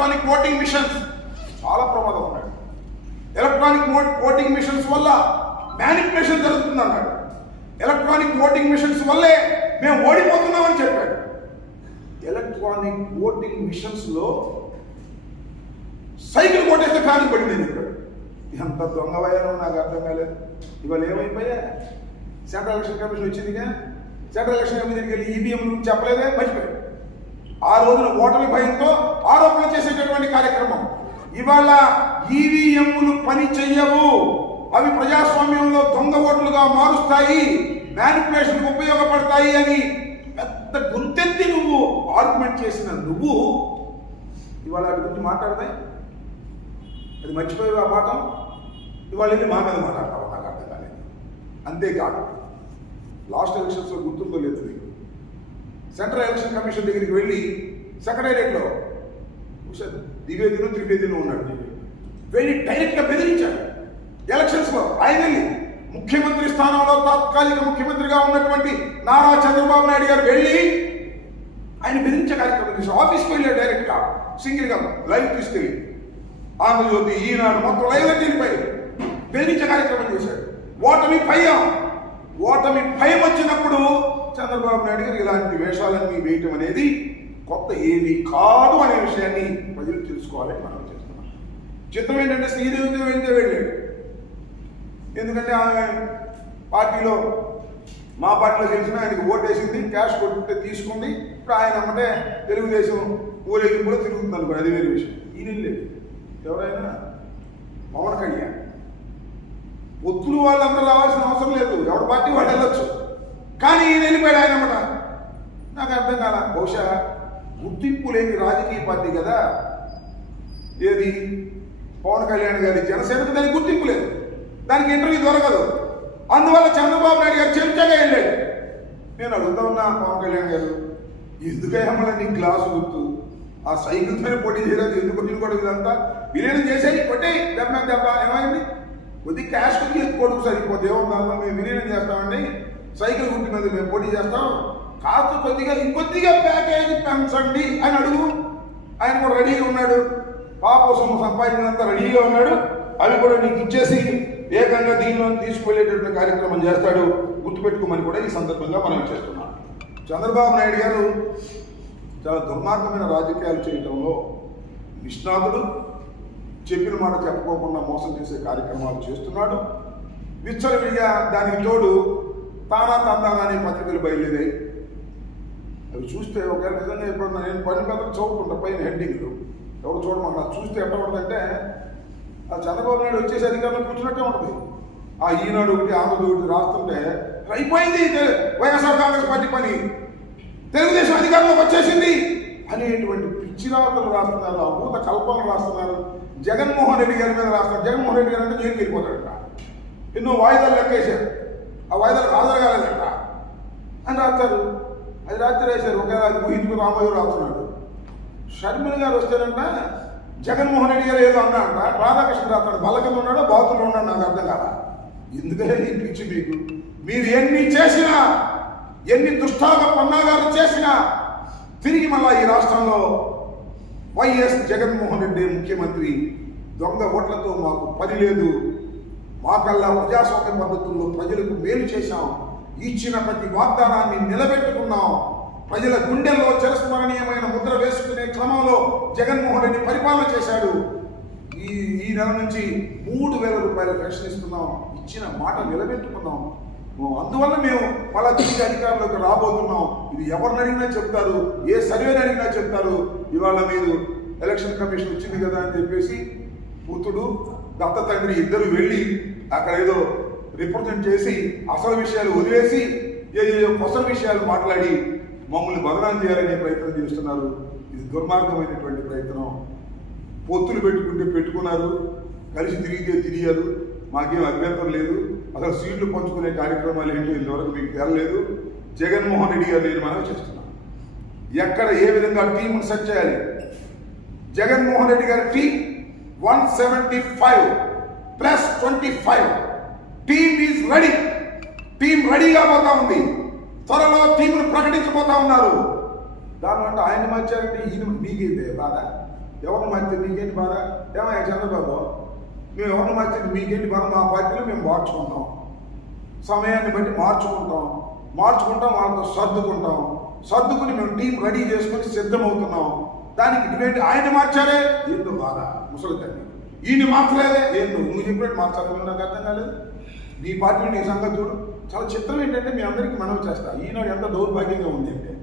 Electronic voting machines చాలా ప్రమాదం అన్నాడు. ఎలక్ట్రానిక్ ఓటింగ్ మిషన్స్ వల్ల మ్యానిపులేషన్ జరుగుతుంది అన్నాడు. ఎలక్ట్రానిక్ ఓటింగ్ మిషన్స్ వల్లే మేము ఓడిపోతున్నామని చెప్పాడు. ఎలక్ట్రానిక్ ఓటింగ్ మిషన్స్లో సైకిల్ కొట్టేస్తే ఫ్యాన్ పడింది ఇక్కడ ఎంత దొంగ నాకు అర్థం కాలేదు. ఇవాళ ఏమైపోయా? సెంట్రల్ ఎలక్షన్ కమిషన్ వచ్చిందిగా? సెంట్రల్ ఎలక్షన్ కమిషన్ వెళ్ళి ఈవీఎం చెప్పలేదే? మర్చిపోయాడు. ఆ రోజున ఓటమి భయంతో ఆరోపణలు చేసేటటువంటి కార్యక్రమం. ఇవాళ ఈవీఎంలు పని చెయ్యవు. అవి ప్రజాస్వామ్యంలో దొంగ ఓట్లుగా మారుస్తాయి. మ్యానిపులేషన్కి ఉపయోగపడతాయి అని పెద్ద గుంతెత్తి నువ్వు ఆర్గ్యుమెంట్ చేసిన నువ్వు ఇవాళ వాటి గురించి మాట్లాడతాయి అది మర్చిపోయి ఆ పాఠం? ఇవాళ వెళ్ళి మా మీద మాట్లాడతావు? నాకు అర్థం కాలేదు. అంతేకాదు. లాస్ట్ ఎలక్షన్స్లో గుర్తుందో లేదు నీకు సెంట్రల్ ఎలక్షన్ కమిషన్ దగ్గరికి వెళ్ళి సెక్రటేరియట్లో ఒకసారి ద్వివేదిను త్రివేదిను ఉన్నాడు. వెళ్ళి డైరెక్ట్గా బెదిరించాడు. ఎలక్షన్స్లో ఆయన వెళ్ళి ముఖ్యమంత్రి స్థానంలో తాత్కాలిక ముఖ్యమంత్రిగా ఉన్నటువంటి నారా చంద్రబాబు నాయుడు గారు వెళ్ళి ఆయన బెదిరించే కార్యక్రమం చేసి ఆఫీస్కి వెళ్ళాడు డైరెక్ట్గా. సింగిల్గా లైవ్ తీసుకెళ్ళి ఆంధ్రజ్యోతి ఈనాడు మొత్తం లైవ్ దీనిపై బెదిరించే కార్యక్రమం చేశాడు. ఓటమి భయం. ఓటమి భయం వచ్చినప్పుడు చంద్రబాబు నాయుడు గారు ఇలాంటి వేషాలన్నీ వేయటం అనేది కొత్త ఏది కాదు అనే విషయాన్ని ప్రజలు తెలుసుకోవాలని మనం చేస్తున్నాం. చిత్రం ఏంటంటే శ్రీదేవితో వెళ్తే వెళ్ళాడు ఎందుకంటే ఆమె పార్టీలో మా పార్టీలో గెలిచిన ఆయనకి ఓటేసింది క్యాష్ కొట్టుకుంటే తీసుకుంది. ఇప్పుడు ఆయన అమ్మటే తెలుగుదేశం ఊరేగింపులో తిరుగుతుంది అనుకో అది వేరే విషయం. ఈయన లేదు. ఎవరైనా పవన్ కళ్యాణ్. ఒత్తులు వాళ్ళందరూ రావాల్సిన అవసరం లేదు ఎవరి పార్టీ వాళ్ళు వెళ్ళొచ్చు కానీ ఈయన వెళ్ళిపోయాడు ఆయన అన్నమాట. నాకు అర్థం కాల. బహుశా గుర్తింపు లేని రాజకీయ పార్టీ కదా. ఏది? పవన్ కళ్యాణ్ గారి జనసేనకు దానికి గుర్తింపు లేదు. దానికి ఇంటర్వ్యూ దొరకదు. అందువల్ల చంద్రబాబు నాయుడు గారు చెంచగా వెళ్ళాడు. నేను అడుగుతా ఉన్నా పవన్ కళ్యాణ్ గారు ఎందుకయ్యమ్మల నీ గ్లాసు గుర్తు? ఆ సైకిల్ పోటీ చేయలేదు ఎందుకు కొట్టిన కొడుకు ఇదంతా? విలీనం చేసేది కొట్టే దెబ్బ దెబ్బ ఏమైంది? కొద్ది క్యాష్ కొద్ది కొడుకు సరిపోతే ఏమన్నా మేము విలీనం చేస్తామండి. సైకిల్ గుర్తు మీద మేము పోటీ చేస్తాం. కాస్త కొద్దిగా ఇంకొద్దిగా ప్యాకేజ్ పెంచండి అని అడుగు. ఆయన కూడా రెడీగా ఉన్నాడు. పాప సొమ్ము సంపాదించినంత రెడీగా ఉన్నాడు. అవి కూడా నీకు ఇచ్చేసి ఏకంగా దీనిలో తీసుకువెళ్ళేటటువంటి కార్యక్రమం చేస్తాడు. గుర్తుపెట్టుకోమని కూడా ఈ సందర్భంగా మనం చేస్తున్నాం. చంద్రబాబు నాయుడు గారు చాలా దుర్మార్గమైన రాజకీయాలు చేయటంలో నిష్ణాతుడు చెప్పిన మాట చెప్పుకోకుండా మోసం చేసే కార్యక్రమాలు చేస్తున్నాడు. విచ్చలవిడిగా దానికి తోడు తానా తందానా అనే పత్రికలు బయలుదేరాయి. అవి చూస్తే ఒకవేళ నిజంగా ఎప్పుడన్నా నేను పని పత్రిక చదువుకుంటా పైన హెడ్డింగ్లు. ఎవరు చూడమన్నా చూస్తే ఎట్లా ఉంటుందంటే ఆ చంద్రబాబు నాయుడు వచ్చేసి అధికారంలో కూర్చున్నట్టే ఉంటుంది. ఆ ఈనాడు ఒకటి ఆంధ్రజ్యోతి ఒకటి రాస్తుంటే అయిపోయింది వైఎస్ఆర్ కాంగ్రెస్ పార్టీ పని. తెలుగుదేశం అధికారంలోకి వచ్చేసింది. అనేటువంటి పిచ్చిరాతలు రాస్తున్నారు అభూత కల్పనలు రాస్తున్నారు. జగన్మోహన్ రెడ్డి గారి మీద రాస్తున్నారు. జగన్మోహన్ రెడ్డి గారు అంటే జైలుకి వెళ్ళిపోతాడట. ఎన్నో వాయిదాలు లెక్కేశారు. ఆ వాయిదాలు హాజరు కాలేదట. అని రాస్తారు. అది రాత్రి వేశారు ఒకవేళ అది ఊహించుకుని రామయ్య రాస్తున్నాడు షర్మిల గారు వస్తేనంట జగన్మోహన్ రెడ్డి గారు ఏదో అన్నాడంట రాధాకృష్ణ రాస్తాడు. బల్ల ఉన్నాడో? బాతుల్లో ఉన్నాడు? నాకు అర్థం కాదా ఎందుకంటే ఈ పిచ్చి మీకు? మీరు ఎన్ని చేసినా ఎన్ని దుష్టాగ పన్నాగాలు చేసినా తిరిగి మళ్ళా ఈ రాష్ట్రంలో వైఎస్ జగన్మోహన్ రెడ్డి ముఖ్యమంత్రి దొంగ ఓట్లతో మాకు పని లేదు. మాకల్లా ప్రజాస్వామ్య పద్ధతుల్లో ప్రజలకు మేలు చేశాం. ఇచ్చిన ప్రతి వాగ్దానాన్ని నిలబెట్టుకున్నాం. ప్రజల గుండెల్లో చిరస్మరణీయమైన ముద్ర వేసుకునే క్రమంలో జగన్మోహన్ రెడ్డి పరిపాలన చేశాడు. ఈ ఈ నెల నుంచి మూడు వేల రూపాయల పెన్షన్ ఇస్తున్నాం. ఇచ్చిన మాట నిలబెట్టుకున్నాం. అందువల్ల మేము మళ్ళా తిరిగి అధికారంలోకి రాబోతున్నాం. ఇది ఎవరిని అడిగినా చెప్తారు ఏ సర్వేని అడిగినా చెప్తారు. ఇవాళ మీరు ఎలక్షన్ కమిషన్ వచ్చింది కదా అని చెప్పేసి పుత్రుడు దత్త తండ్రి ఇద్దరు వెళ్ళి అక్కడ ఏదో రిప్రజెంట్ చేసి అసలు విషయాలు వదిలేసి ఏదో కొసలు విషయాలు మాట్లాడి మమ్మల్ని బదనాం చేయాలనే ప్రయత్నం చేస్తున్నారు. ఇది దుర్మార్గమైనటువంటి ప్రయత్నం. పొత్తులు పెట్టుకుంటే పెట్టుకున్నారు కలిసి తిరిగితే తిరిగారు. మాకేం అభ్యంతరం లేదు. అసలు సీట్లు పంచుకునే కార్యక్రమాలు ఏంటి ఇంతవరకు మీకు తెరలేదు జగన్మోహన్ రెడ్డి గారు నేను మనవి చేస్తున్నాను ఎక్కడ ఏ విధంగా టీంను సెట్ చేయాలి? జగన్మోహన్ రెడ్డి గారి team one seventy five plus twenty five team is ready team రెడీగా పోతా ఉంది. త్వరలో టీంను ప్రకటించబోతా ఉన్నారు. దానివల్ల ఆయన మార్చారంటే ఈయన మీకేంటి బాధ? ఎవరిని మార్చారు? నీకేంటి బాధ? ఏమయ్యా చంద్రబాబు? మేము ఎవరిని మార్చింది మీకేంటి బాధ మా పార్టీలో మేము మార్చుకుంటాం. సమయాన్ని బట్టి మార్చుకుంటాం. మార్చుకుంటాం వాళ్ళతో సర్దుకుంటాం. సర్దుకుని మేము టీం రెడీ చేసుకొని సిద్ధమవుతున్నాం. దానికి డిబేట్ ఆయన మార్చారే? ఏందో బాధ. ముసలి తల్లి. ఈయన మార్చలేదే? ఏంటో నువ్వు చెప్పినట్టు మార్చాలి. నాకు అర్థం కాలేదు. నీ పార్టీలో నీ సంగతి చూడు. చాలా చిత్రం ఏంటంటే మీ అందరికీ మనవి చేస్తా. ఈనాడు ఎంత దౌర్భాగ్యంగా ఉంది అంటే.